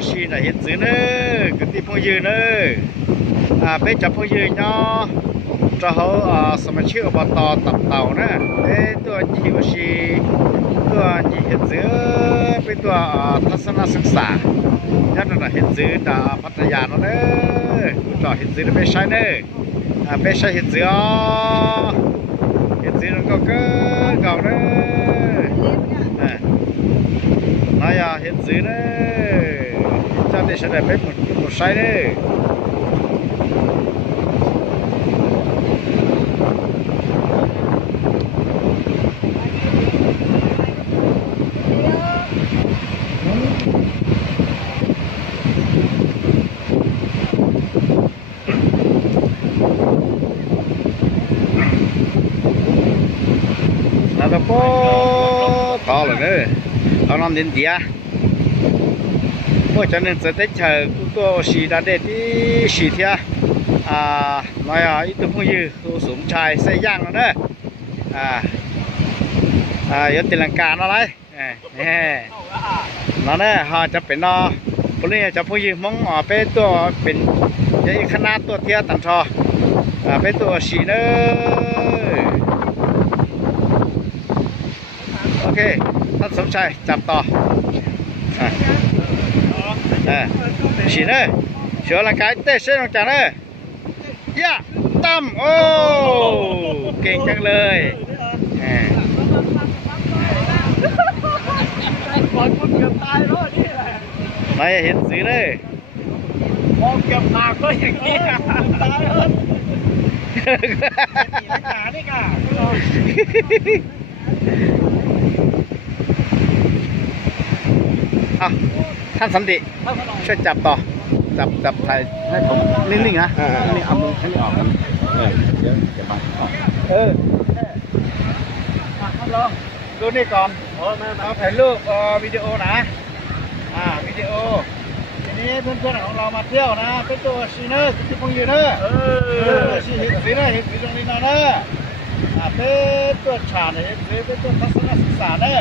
xì là hiện dưới nữa cái tí phong dư nữa bây giờ phong dư nhỏ cho họ sắm chiếc bò to tập tàu nữa đấy tua chiều xì tua nhị hiện dưới bây tua thắt sanaศึกษาnhất là hiện dưới đã Pattaya nó đấy cho hiện dưới nó bây sai nữa bây sai hiện dưới nó có cái gạo đấy nói hiện dưới đấy cho nên sẽ để bếp một sai đấy nó có rồi đấy nó nằm đến địa mỗi cho nên sẽ tới chờ cũng có xì đã để đi xì thia nói ít tụi phong dư khu súng chài xây giang rồi đấy giờ tiền làng cà nó đấy nó đấy họจะเป็นnóพวกนี้จะphong dưมองเป็นตัวเป็นยังขนาดตัวเทียตันทอเป็นตัวสีเนอโอเคท่านสมชายจับต่อสีเนอเชื่อร่างกายเต้เส้นออกจากเนอย่าตั้มโอ้เก่งจังเลยบอลคนเกือบตายแล้วนี่แหละไม่เห็นสีเลยมองเกือบหักก็อย่างนี้ตายแล้วนี่กะท่านสันติช่วยจับต่อจับถ่ายให้ผมนิ่งๆนะนี่เอามือให้ออกกันเดี๋ยวไปท่านลองดูนี่ก่อนเอาถ่ายรูปวิดีโอนะวิดีโอทีนี้เพื่อนๆของเรามาเที่ยวนะเป็นตัวซีเนอร์ที่พงยืนเนอร์ซีเห็นสีนะเห็นสีตรงนี้นะเป็นตัวฉาเนี่ยเป็นตัวทัศนศึกษาเนี่ย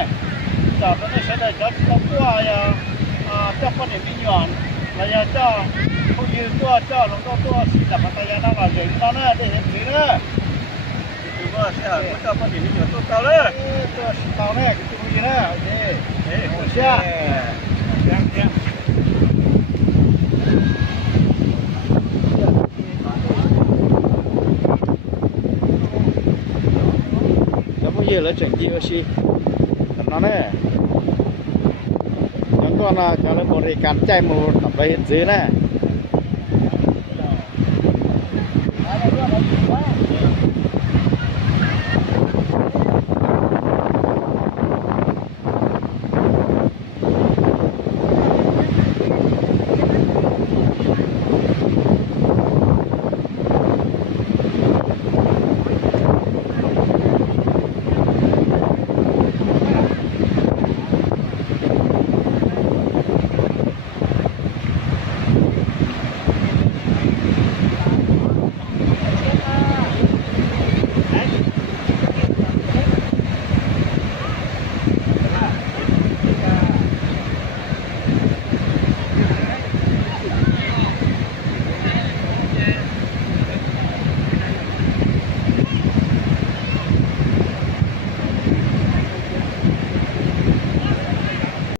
จอดตรงนี้ใช้ได้จอดตัวอย่างเจ้าคนเห็นมิญอนระยะเจ้าพงยืนตัวลงตัวสีดำพัทยาหน้าหล่ออย่างนี้นะได้เห็นสีเนอร์คือว่าใช่เจ้าคนเห็นมิญอนตัวเต่าเลยตัวเต่าเนี่ยคือพงยืนเนอร์โอเคโอ้เชี่ยยังgiờ là chẳng gì aussi nó này những con là cho nó bồi cán chạy một tập đây hiện dưới này